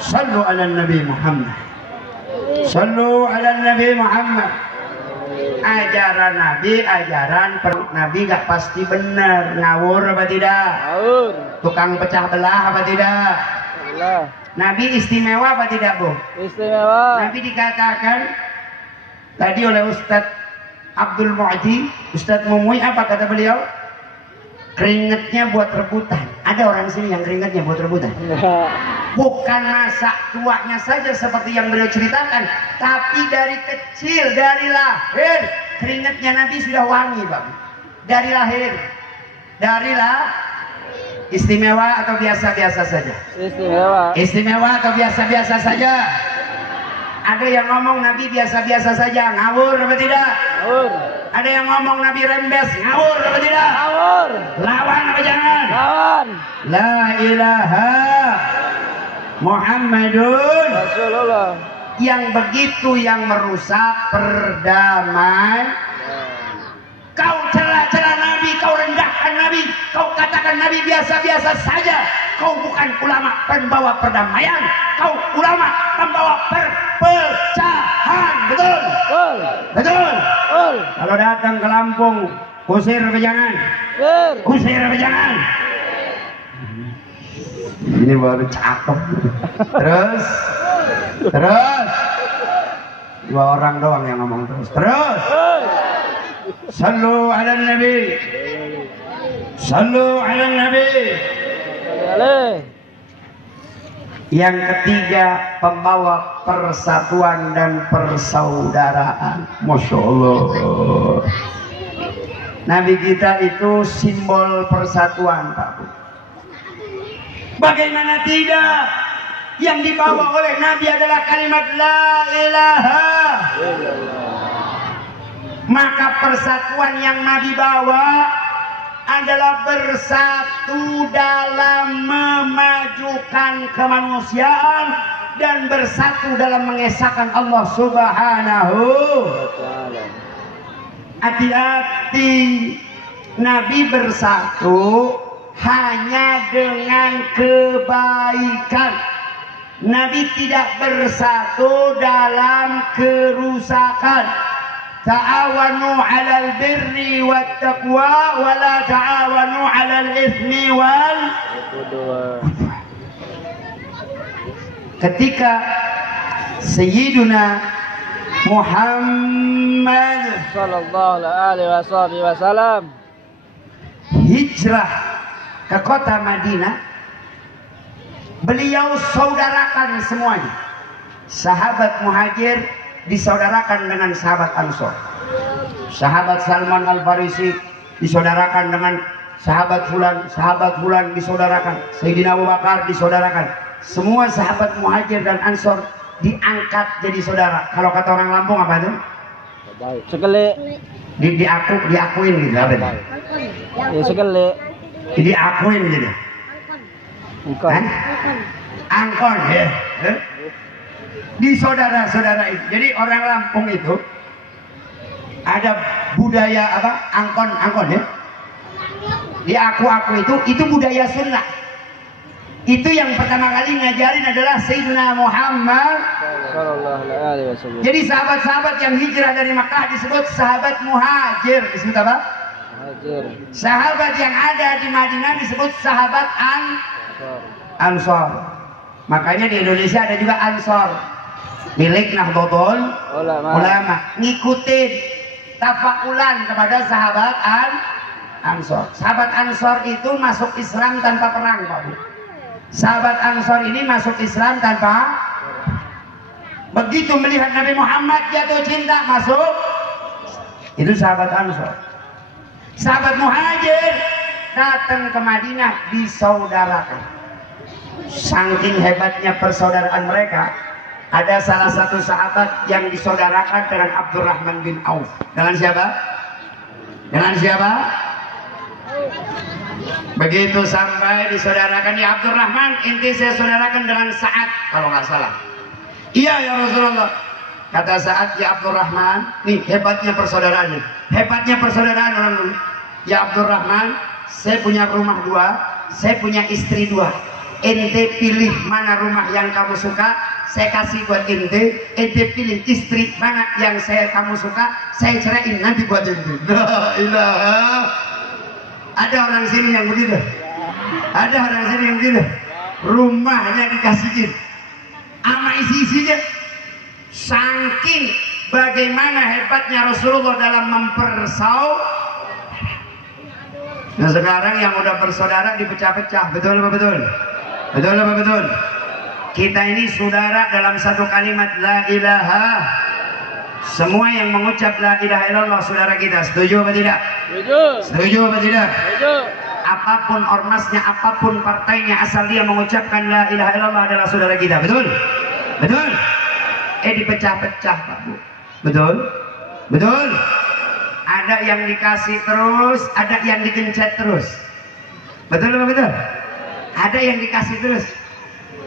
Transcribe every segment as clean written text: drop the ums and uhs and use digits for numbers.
Sallu ala Nabi Muhammad. Sallu ala Nabi Muhammad. Ajaran Nabi gak pasti benar. Ngawur apa tidak? Ngawur. Tukang pecah belah apa tidak? Belah. Nabi istimewa apa tidak, Bu? Istimewa. Nabi dikatakan tadi oleh Ustadz Abdul Mu'adi, Ustadz Mumui, apa kata beliau? Keringetnya buat rebutan. Ada orang sini yang keringetnya buat rebutan? Bukan masa tuanya saja seperti yang beliau ceritakan, tapi dari kecil, dari lahir keringetnya Nabi sudah wangi, Pak. Dari lahir. Istimewa atau biasa-biasa saja? Istimewa. Istimewa atau biasa-biasa saja? Ada yang ngomong Nabi biasa-biasa saja, ngawur apa tidak? Ngawur. Ada yang ngomong Nabi rembes, ngawur apa tidak? Ngawur. Lawan apa jangan? Lawan. La ilaha Muhammadun Rasulullah. Yang begitu yang merusak perdamaian. Kau celah-celah Nabi, kau rendahkan Nabi, kau katakan Nabi biasa-biasa saja. Kau bukan ulama pembawa perdamaian, kau ulama pembawa perpecahan. Betul? Betul. Betul? Betul. Kalau datang ke Lampung, kusir apa jangan? Kusir apa jangan? Ini baru cakep. Terus dua orang doang yang ngomong terus. Sallu ala Nabi. Sallu ala Nabi. Yang ketiga, pembawa persatuan dan persaudaraan. Masya Allah. Nabi kita itu simbol persatuan, Pak. Bagaimana tidak? Yang dibawa oleh Nabi adalah kalimat la ilaha. Maka persatuan yang Nabi bawa adalah bersatu dalam memajukan kemanusiaan dan bersatu dalam mengesahkan Allah Subhanahu. Hati-hati, Nabi bersatu hanya dengan kebaikan. Nabi tidak bersatu dalam kerusakan. Ta'awanu 'alal birri wat taqwa wa la ta'awanu 'alal itsmi wal udwan. Ketika Sayyiduna Muhammad sallallahu alaihi wasallam hijrah ke kota Madinah, beliau saudarakan semuanya. Sahabat Muhajir disaudarakan dengan sahabat Ansor. Sahabat Salman Al-Farisi disaudarakan dengan sahabat Fulan disaudarakan. Sayyidina Abu Bakar disaudarakan. Semua sahabat Muhajir dan Ansor diangkat jadi saudara. Kalau kata orang Lampung apa itu? Sekali. Diakuin gitu apa itu? Ya sekali. Diakuin gitu. Angkon ya. Di saudara-saudara itu. Jadi orang Lampung itu ada budaya apa? Angkon ya. Di aku itu budaya sunnah. Itu yang pertama kali ngajarin adalah Sayyidina Muhammad sallallahu alaihi wasallam. Jadi sahabat-sahabat yang hijrah dari Makkah disebut sahabat Muhajir. Disebut apa? Muhajir. Sahabat yang ada di Madinah disebut sahabat Ansor. Makanya di Indonesia ada juga Ansor. Milik Nahdlatul Ulama. Ngikutin tafakulan kepada sahabat Ansor. Sahabat Ansor itu masuk Islam tanpa perang, Pak Bu. Sahabat Ansor ini masuk Islam tanpa. Begitu melihat Nabi Muhammad jatuh cinta masuk. Itu sahabat Ansor. Sahabat Muhajir datang ke Madinah disaudarakan. Saking hebatnya persaudaraan mereka, ada salah satu sahabat yang disaudarakan dengan Abdurrahman bin Auf. Dengan siapa? Dengan siapa? Begitu sampai disaudarakan di Abdurrahman, inti saya saudarakan dengan Sa'ad kalau nggak salah. Iya ya Rasulullah. Kata Sa'ad, ya Abdurrahman, nih hebatnya persaudaraan. Hebatnya persaudaraan orang dulu. Ya Abdurrahman, saya punya rumah 2, saya punya istri 2. ente pilih mana rumah yang kamu suka, saya kasih buat ente pilih istri mana yang kamu suka, saya ceraiin nanti buat ente. La ilaha. Ada orang sini yang begitu, ada orang sini yang begitu, rumahnya dikasihin sama isi-isinya. Saking bagaimana hebatnya Rasulullah dalam Nah sekarang yang udah bersaudara dipecah-pecah, betul apa betul? Betul apa betul? Kita ini saudara dalam satu kalimat la ilaha. Semua yang mengucap la ilaha illallah saudara kita, setuju apa tidak? Setuju. Setuju apa tidak? Setuju. Apapun ormasnya, apapun partainya, asal dia mengucapkan la ilaha illallah adalah saudara kita, betul? Betul? Dipecah-pecah Pak Bu. Betul? Betul? Ada yang dikasih terus, ada yang digencet terus. Betul apa betul? Ada yang dikasih terus.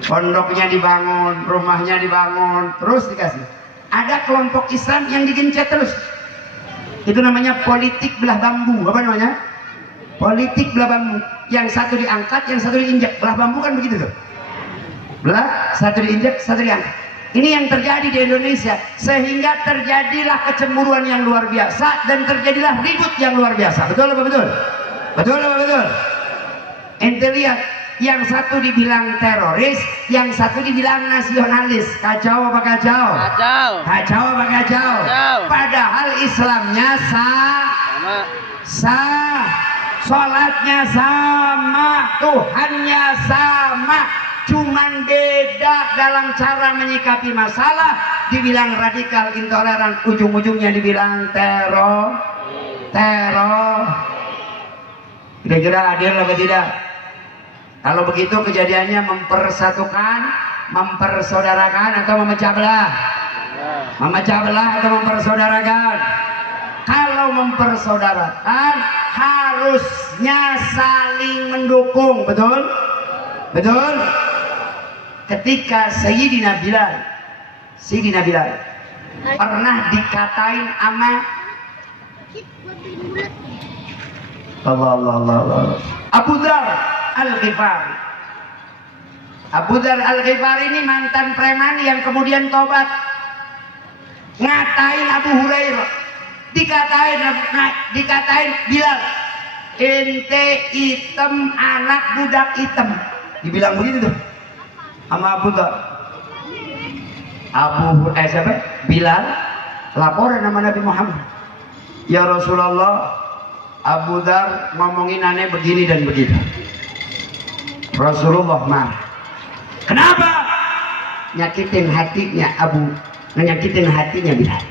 Pondoknya dibangun, rumahnya dibangun, terus dikasih. Ada kelompok Islam yang digencet terus. Itu namanya politik belah bambu. Apa namanya? Politik belah bambu. Yang satu diangkat, yang satu diinjak. Belah bambu kan begitu tuh. Belah, satu diinjak, satu diangkat. Ini yang terjadi di Indonesia, sehingga terjadilah kecemburuan yang luar biasa dan terjadilah ribut yang luar biasa. Betul apa betul? Betul apa betul? Ente lihat, yang satu dibilang teroris, yang satu dibilang nasionalis. Kacau apa kacau? Kacau. Kacau apa kacau? Kacau. Padahal Islamnya sah, sholatnya sama, Tuhannya sama. Cuman beda dalam cara menyikapi masalah. Dibilang radikal, intoleran, ujung-ujungnya dibilang teror. Kira-kira adil atau tidak? Kalau begitu kejadiannya mempersatukan, mempersaudarakan atau memecah belah? Memecah belah atau mempersaudarakan? Kalau mempersaudarakan harusnya saling mendukung, betul? Betul? Ketika Sayyidina Bilal pernah dikatain sama Allah Abu Dzar Al-Ghifari. Abu Dzar Al-Ghifari ini mantan preman yang kemudian tobat. Ngatain Abu Hurairah, dikatain Bilal, ente item, anak budak item. Dibilang begitu tuh sama Abu Dzar. Siapa? Bilal laporan nama Nabi Muhammad. Ya Rasulullah, Abu Dzar ngomongin aneh begini dan begitu. Rasulullah marah. Kenapa? Nyakitin hatinya nyakitin hatinya Bilal.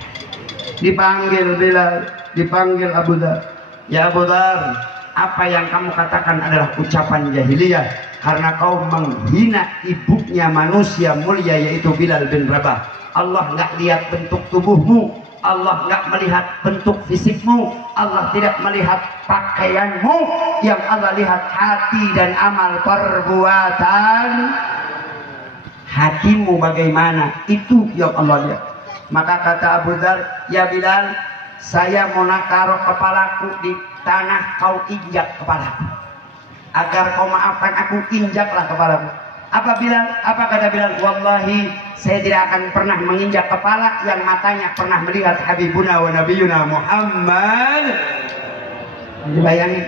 Dipanggil Bilal, dipanggil Abu Dzar. Ya Abu Dzar, apa yang kamu katakan adalah ucapan jahiliyah karena kau menghina ibunya manusia mulia yaitu Bilal bin Rabah. Allah nggak lihat bentuk tubuhmu, Allah nggak melihat bentuk fisikmu, Allah tidak melihat pakaianmu, yang Allah lihat hati dan amal perbuatan hatimu bagaimana, itu yang Allah lihat. Maka kata Abu Dzar, ya Bilal, saya mau naruh kepalaku di tanah, kau injak kepalaku. Agar kau maafkan aku, injaklah kepalaku. Apa kata Bilal? Wallahi, saya tidak akan pernah menginjak kepala yang matanya pernah melihat Habibuna wa Nabiyuna Muhammad. Dibayangin,